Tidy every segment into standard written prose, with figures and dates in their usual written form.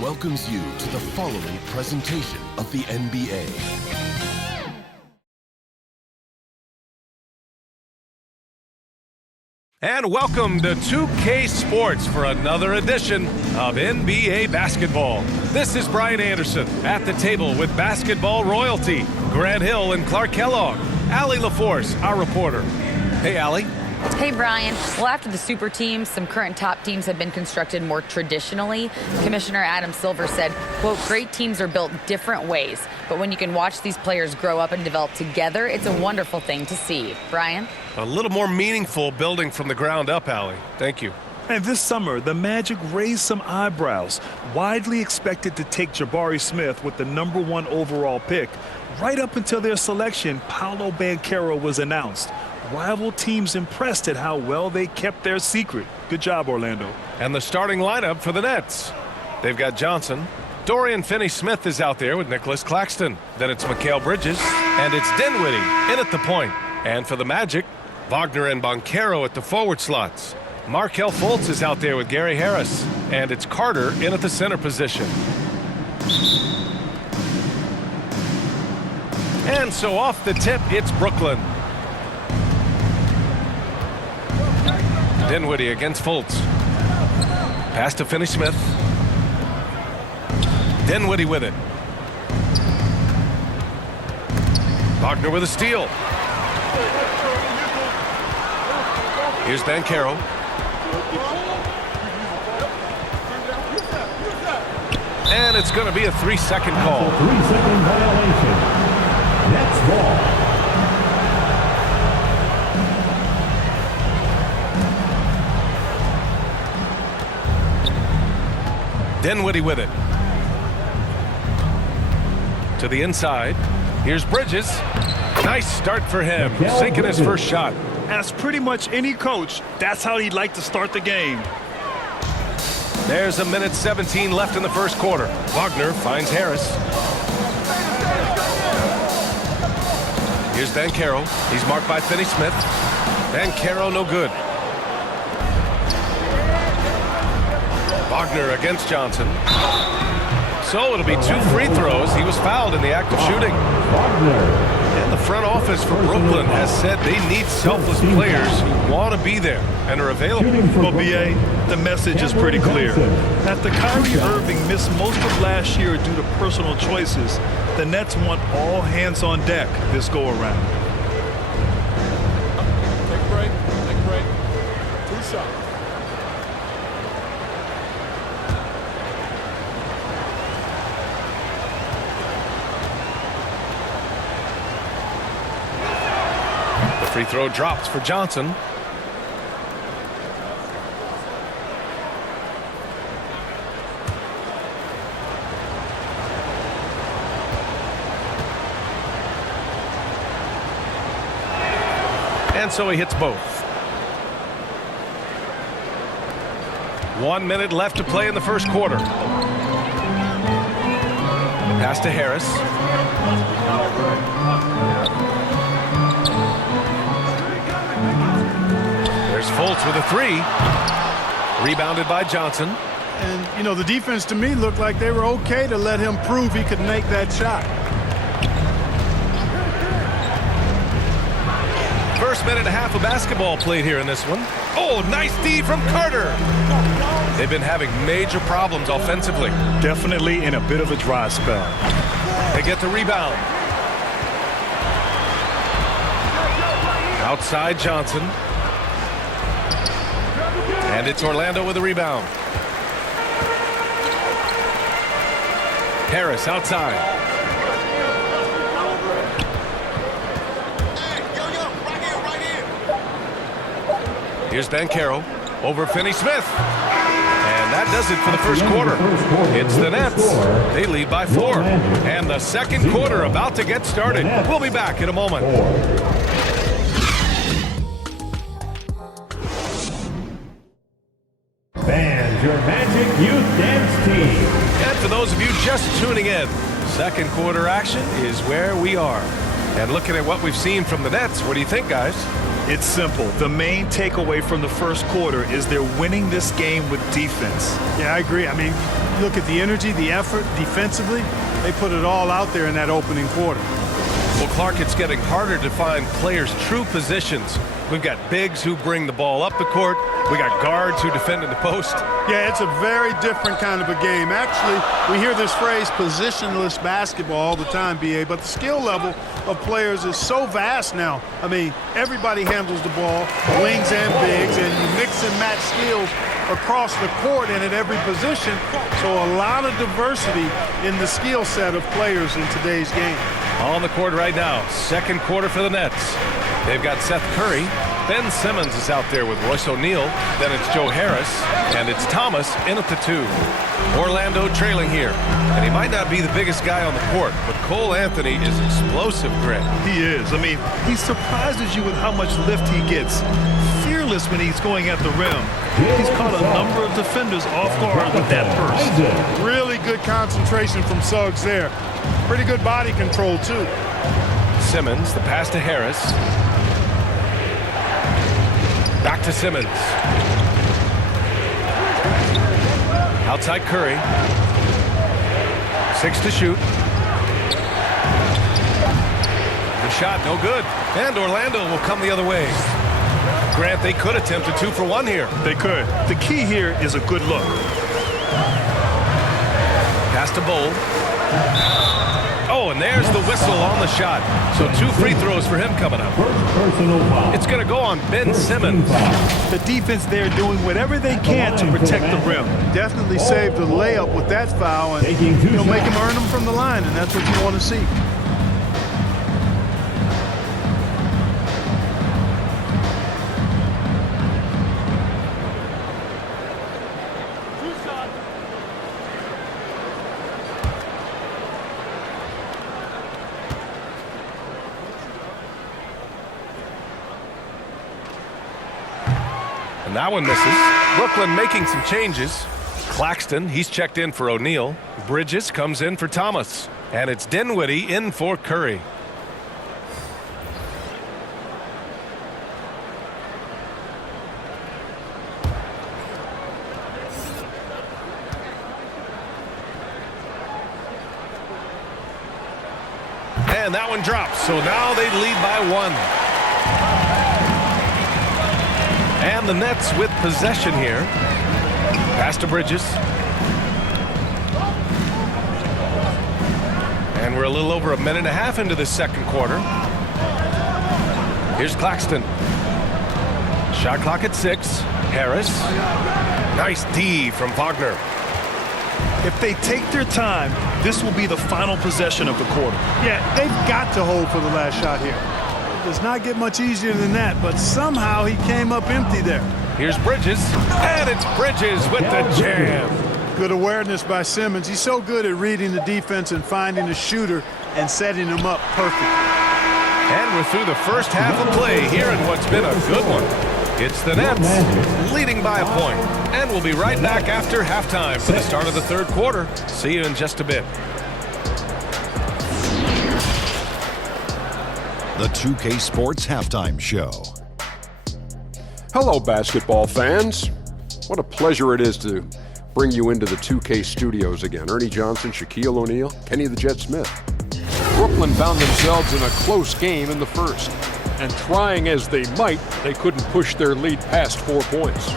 welcomes you to the following presentation of the NBA. And welcome to 2K Sports for another edition of NBA basketball. This is Brian Anderson at the table with basketball royalty, Grant Hill and Clark Kellogg. Allie LaForce, our reporter. Hey, Allie. Hey, Brian. Well, after the super teams, some current top teams have been constructed more traditionally. Commissioner Adam Silver said, quote, great teams are built different ways, but when you can watch these players grow up and develop together, it's a wonderful thing to see. Brian? A little more meaningful building from the ground up, Allie. Thank you. And this summer, the Magic raised some eyebrows. Widely expected to take Jabari Smith with the #1 overall pick. Right up until their selection, Paolo Banchero was announced. Rival teams impressed at how well they kept their secret. Good job, Orlando. And the starting lineup for the Nets. They've got Johnson. Dorian Finney-Smith is out there with Nicholas Claxton. Then it's Mikal Bridges. And it's Dinwiddie in at the point. And for the Magic, Wagner and Banchero at the forward slots. Markelle Fultz is out there with Gary Harris. And it's Carter in at the center position. And so off the tip, it's Brooklyn. Dinwiddie against Fultz. Pass to Finney-Smith. Dinwiddie with it. Wagner with a steal. Here's Banchero. And it's going to be a 3-second call. 3-second violation. Nets ball. Dinwiddie with it. To the inside. Here's Bridges. Nice start for him. Sinking his first shot. As pretty much any coach, that's how he'd like to start the game. There's 1:17 left in the first quarter. Wagner finds Harris. Here's Banchero. He's marked by Finney-Smith. Banchero no good. Wagner against Johnson. So it'll be 2 free throws. He was fouled in the act of shooting. And the front office for Brooklyn has said they need selfless players who want to be there and are available. Well, B.A., the message is pretty clear. After Kyrie Irving missed most of last year due to personal choices, the Nets want all hands on deck this go-around. Take a break. Take a break. 2 shots. Free throw drops for Johnson. And so he hits both. 1 minute left to play in the first quarter. Pass to Harris. There's Fultz with a 3. Rebounded by Johnson. And, you know, the defense to me looked like they were okay to let him prove he could make that shot. First minute and a half of basketball played here in this one. Oh, nice D from Carter. They've been having major problems offensively. Definitely in a bit of a dry spell. They get the rebound. Outside Johnson. And it's Orlando with a rebound. Harris outside. Here's Banchero over Finney-Smith. And that does it for the first quarter. It's the Nets. They lead by 4. And the second quarter about to get started. We'll be back in a moment. Band your Magic Youth Dance Team. And for those of you just tuning in, second quarter action is where we are. And looking at what we've seen from the Nets, what do you think, guys? It's simple. The main takeaway from the first quarter is they're winning this game with defense. Yeah, I agree. I mean, look at the energy, the effort defensively. They put it all out there in that opening quarter. Well, Clark, it's getting harder to find players' true positions. We've got bigs who bring the ball up the court. We got guards who defend in the post. Yeah, it's a very different kind of a game. Actually, we hear this phrase positionless basketball all the time, B.A., but the skill level of players is so vast now. I mean, everybody handles the ball, wings and bigs, and you mix and match skills across the court and at every position. So a lot of diversity in the skill set of players in today's game. On the court right now, second quarter for the Nets. They've got Seth Curry. Ben Simmons is out there with Royce O'Neal. Then it's Joe Harris. And it's Thomas in at the 2. Orlando trailing here. And he might not be the biggest guy on the court, but Cole Anthony is explosive, Greg. He is. I mean, he surprises you with how much lift he gets. Fearless when he's going at the rim. He's caught a number of defenders off guard with that burst. Really good concentration from Suggs there. Pretty good body control, too. Simmons, the pass to Harris. Back to Simmons. Outside Curry. 6 to shoot. The shot, no good. And Orlando will come the other way. Grant, they could attempt a 2 for 1 here. They could. The key here is a good look. Pass to Bowl. Oh, and there's the whistle on the shot. So 2 free throws for him coming up. It's going to go on Ben Simmons. The defense there doing whatever they can to protect the rim. Definitely saved the layup with that foul, and he'll make him earn them from the line, and that's what you want to see. And that one misses. Brooklyn making some changes. Claxton, he's checked in for O'Neal. Bridges comes in for Thomas. And it's Dinwiddie in for Curry. And that one drops. So now they lead by 1. And the Nets with possession here. Pass to Bridges. And we're a little over a minute and a half into the second quarter. Here's Claxton. Shot clock at 6. Harris. Nice D from Wagner. If they take their time, this will be the final possession of the quarter. Yeah, they've got to hold for the last shot here. It does not get much easier than that, but somehow he came up empty there. Here's Bridges, and it's Bridges with the jam. Good awareness by Simmons. He's so good at reading the defense and finding the shooter and setting him up perfect. And we're through the first half of play here in what's been a good one. It's the Nets leading by a point. And we'll be right back after halftime for the start of the third quarter. See you in just a bit. The 2K Sports Halftime Show. Hello, basketball fans. What a pleasure it is to bring you into the 2K studios again. Ernie Johnson, Shaquille O'Neal, Kenny the Jet Smith. Brooklyn found themselves in a close game in the first. And trying as they might, they couldn't push their lead past 4 points.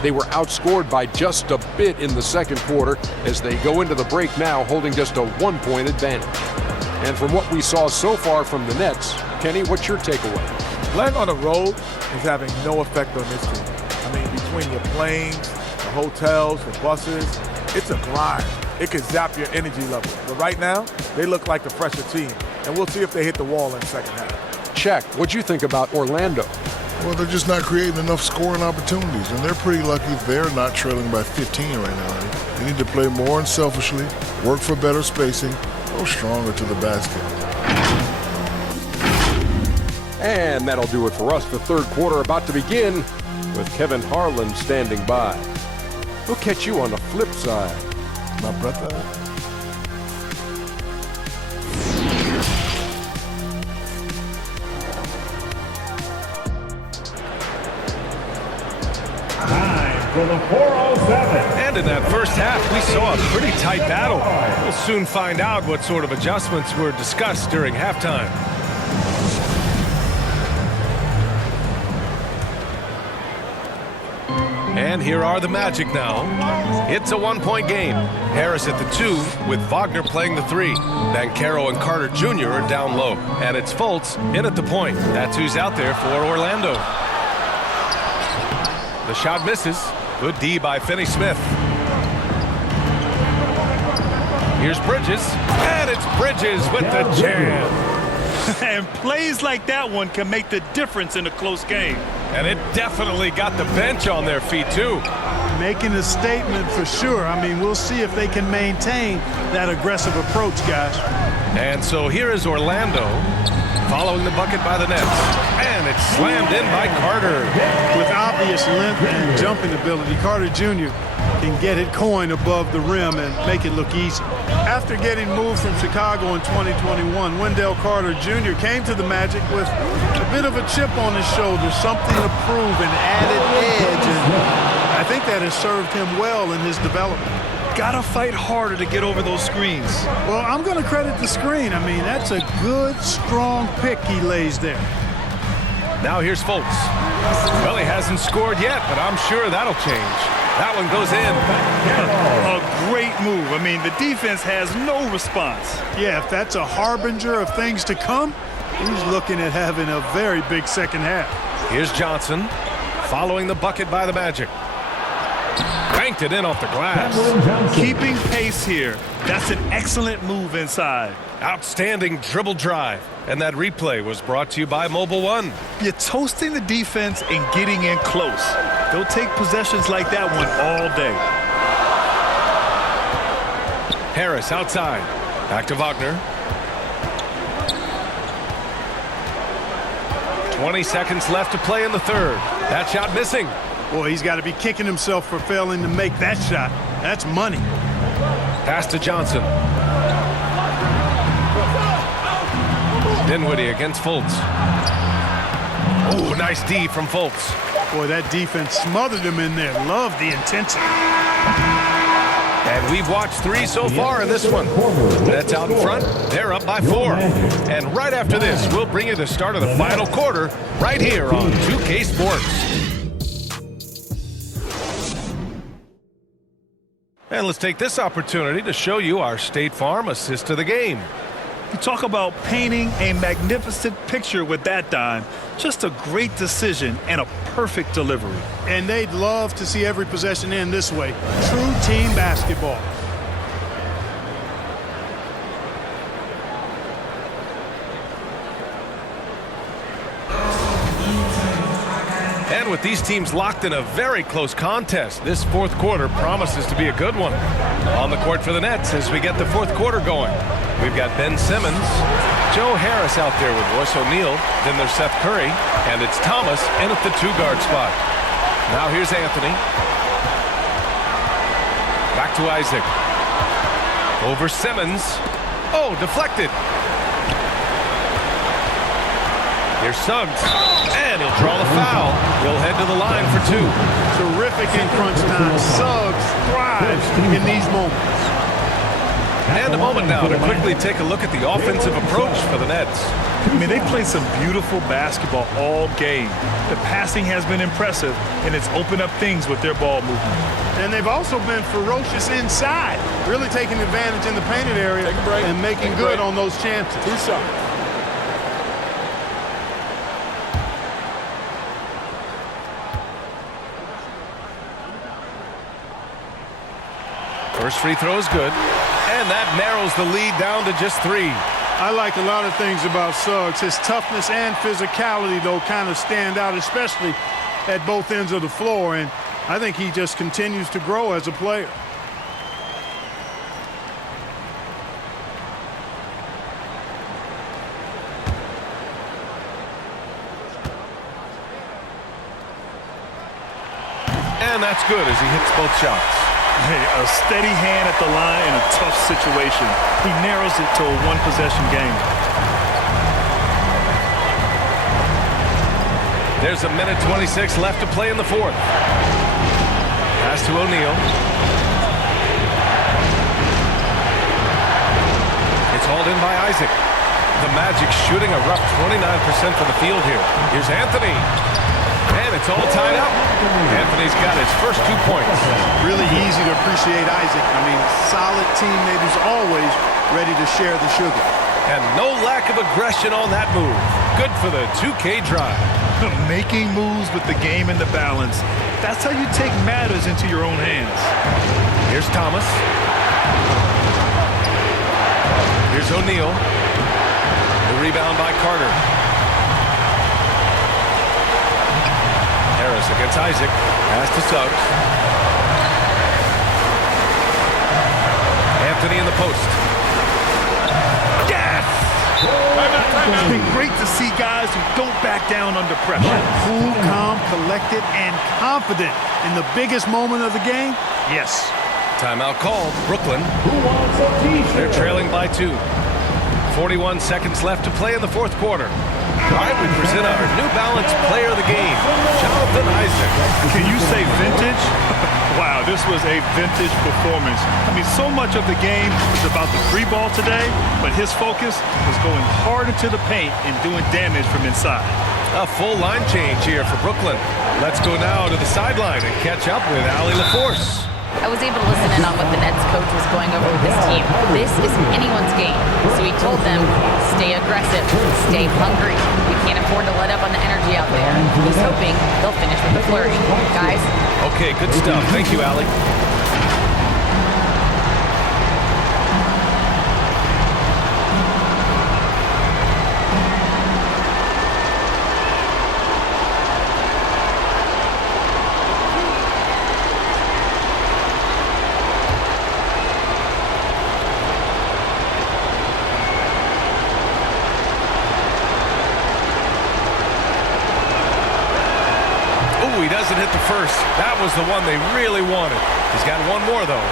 They were outscored by just a bit in the second quarter as they go into the break now holding just a 1-point advantage. And from what we saw so far from the Nets, Kenny, what's your takeaway? Playing on the road is having no effect on this team. I mean, between your planes, the hotels, the buses, it's a grind. It can zap your energy level. But right now, they look like the fresher team. And we'll see if they hit the wall in the second half. Check. What'd you think about Orlando? Well, they're just not creating enough scoring opportunities, and they're pretty lucky they're not trailing by 15 right now. They need to play more unselfishly, work for better spacing, go stronger to the basket. And that'll do it for us. The third quarter about to begin with Kevin Harlan standing by. We'll catch you on the flip side. My brother. for the 407. And in that first half, we saw a pretty tight battle. We'll soon find out what sort of adjustments were discussed during halftime. And here are the Magic now. It's a one-point game. Harris at the 2 with Wagner playing the 3. Banchero and Carter Jr. are down low. And it's Fultz in at the point. That's who's out there for Orlando. The shot misses. Good D by Finney Smith. Here's Bridges. And it's Bridges with the jam. And plays like that one can make the difference in a close game. And it definitely got the bench on their feet, too. Making a statement for sure. I mean, we'll see if they can maintain that aggressive approach, guys. And so here is Orlando following the bucket by the Nets. And it's slammed in by Carter. With obvious length and jumping ability, Carter Jr. can get it coin above the rim and make it look easy. After getting moved from Chicago in 2021, Wendell Carter Jr. came to the Magic with a bit of a chip on his shoulder, something to prove, an added edge, and I think that has served him well in his development. Gotta fight harder to get over those screens. Well, I'm going to credit the screen. I mean, that's a good, strong pick he lays there. Now here's Fultz. Well, he hasn't scored yet, but I'm sure that'll change. That one goes in. A great move. I mean, the defense has no response. Yeah, if that's a harbinger of things to come, he's looking at having a very big second half. Here's Johnson following the bucket by the Magic. Banked it in off the glass. Keeping pace here. That's an excellent move inside. Outstanding dribble drive. And that replay was brought to you by Mobile One. You're toasting the defense and getting in close. They'll take possessions like that one all day. Harris outside. Back to Wagner. 20 seconds left to play in the third. That shot missing. Boy, he's got to be kicking himself for failing to make that shot. That's money. Pass to Johnson. Dinwiddie against Fultz. Oh, nice D from Fultz. Boy, that defense smothered him in there. Love the intensity. And we've watched 3 so far in this one. Nets out in front. They're up by 4. And right after this, we'll bring you the start of the final quarter right here on 2K Sports. And let's take this opportunity to show you our State Farm assist to the game. You talk about painting a magnificent picture with that dime. Just a great decision and a perfect delivery. And they'd love to see every possession end this way. True team basketball. And with these teams locked in a very close contest, this fourth quarter promises to be a good one. On the court for the Nets as we get the fourth quarter going. We've got Ben Simmons, Joe Harris out there with Royce O'Neal, then there's Seth Curry, and it's Thomas in at the 2-guard spot. Now here's Anthony. Back to Isaac. Over Simmons. Oh, deflected. Here's Suggs, and he'll draw the foul. He'll head to the line for 2. Terrific in crunch time. Suggs thrives in these moments. And a moment now to quickly take a look at the offensive approach for the Nets. I mean, they played some beautiful basketball all game. The passing has been impressive, and it's opened up things with their ball movement. And they've also been ferocious inside, really taking advantage in the painted area and making good on those chances. 2 shots. First free throw is good, and that narrows the lead down to just 3. I like a lot of things about Suggs. His toughness and physicality, though, kind of stand out, especially at both ends of the floor, and I think he just continues to grow as a player. And that's good as he hits both shots. Hey, a steady hand at the line in a tough situation. He narrows it to a one-possession game. There's a minute 26 left to play in the fourth. Pass to O'Neal. It's hauled in by Isaac. The Magic shooting a rough 29% from the field here. Here's Anthony. And it's all tied up. Anthony's got his first 2 points. Really easy to appreciate Isaac. I mean, solid teammate who's always ready to share the sugar. And no lack of aggression on that move. Good for the 2K drive. Making moves with the game in the balance. That's how you take matters into your own hands. Here's Thomas. Here's O'Neal. The rebound by Carter. Harris against Isaac. Pass to Suggs. Anthony in the post. Yes! It's been great to see guys who don't back down under pressure. Cool, calm, collected, and confident in the biggest moment of the game. Yes. Timeout called. Brooklyn. Who wants a t-shirt? They're trailing by 2. 41 seconds left to play in the fourth quarter. All right, we present our New Balance player of the game, Jonathan Isaac. Can you say vintage? Wow, this was a vintage performance. I mean, so much of the game was about the free ball today, but his focus was going hard into the paint and doing damage from inside. A full line change here for Brooklyn. Let's go now to the sideline and catch up with Allie LaForce. I was able to listen in on what the Nets coach was going over with his team. This is anyone's game. So he told them, stay aggressive, stay hungry. We can't afford to let up on the energy out there. He's hoping they'll finish with a flurry. Guys? Okay, good stuff. Thank you, Allie. He doesn't hit the first. That was the one they really wanted. He's got one more, though.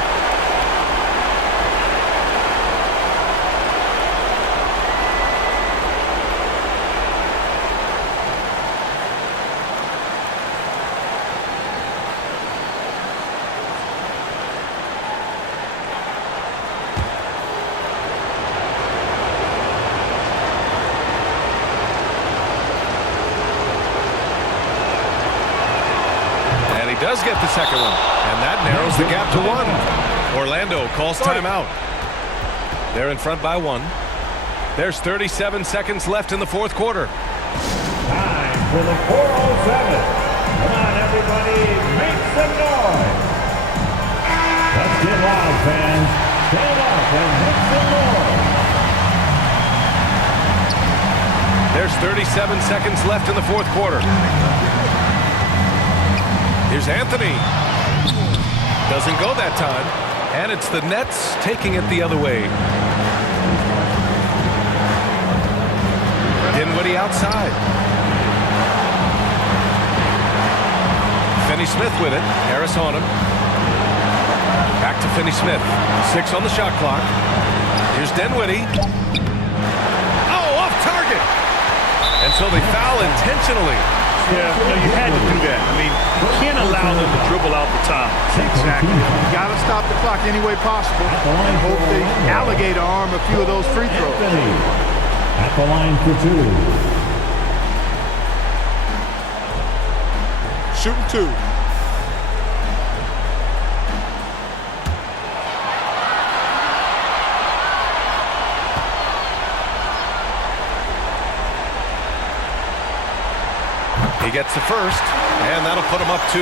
Does get the second one, and that narrows the gap to 1. Orlando calls timeout. They're in front by 1. There's 37 seconds left in the fourth quarter. Time for the 407. Come on, everybody, make some noise. Let's get loud, fans. Stand up and make some noise. There's 37 seconds left in the fourth quarter. Here's Anthony. Doesn't go that time. And it's the Nets taking it the other way. Dinwiddie outside. Finney-Smith with it. Harris on him. Back to Finney-Smith. 6 on the shot clock. Here's Dinwiddie. Oh, off target. And so they foul intentionally. Yeah, you had to do that. I mean, you can't allow them to dribble out the time. Exactly. You got to stop the clock any way possible and hope they alligator arm a few of those free throws. Anthony at the line for 2. Shooting 2. He gets the first, and that'll put him up 2.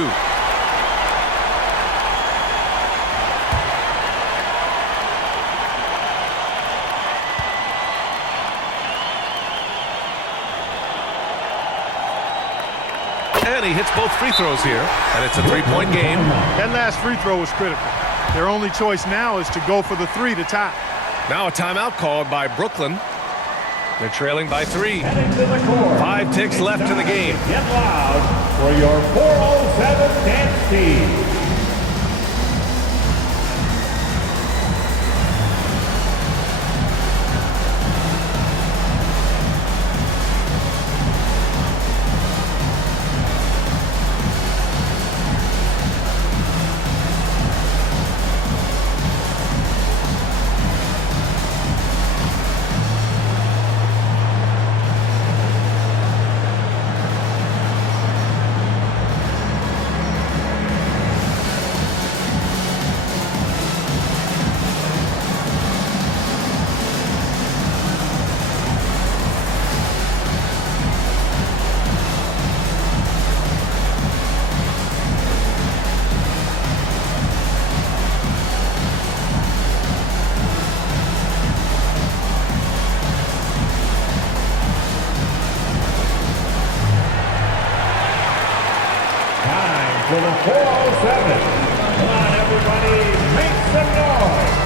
And he hits both free throws here, and it's a 3-point game. That last free throw was critical. Their only choice now is to go for the 3 to tie. Now a timeout called by Brooklyn. They're trailing by 3. 5 ticks left in the game. Get loud for your 407 dance team. the 407. Come on, everybody, make some noise.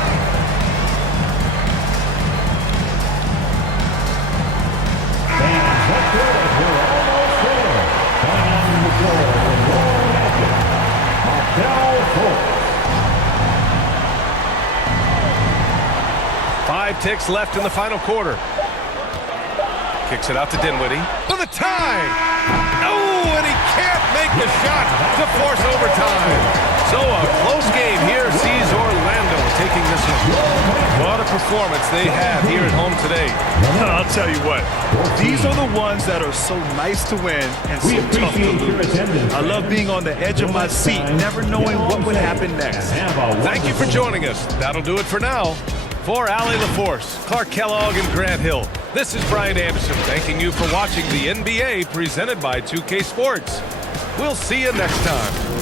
Fans, let's do it. We're almost there. Coming onto the floor with your magic, Markel Fultz. 5 ticks left in the final quarter. Kicks it out to Dinwiddie for the tie. Oh, and he can't make the shot to force overtime. So a close game here sees Orlando taking this one. What a performance they have here at home today. I'll tell you what, these are the ones that are so nice to win and so tough to lose. I love being on the edge of my seat, never knowing what would happen next. Thank you for joining us. That'll do it for now. For Allie LaForce, Clark Kellogg, and Grant Hill, this is Brian Anderson thanking you for watching the NBA presented by 2K Sports. We'll see you next time.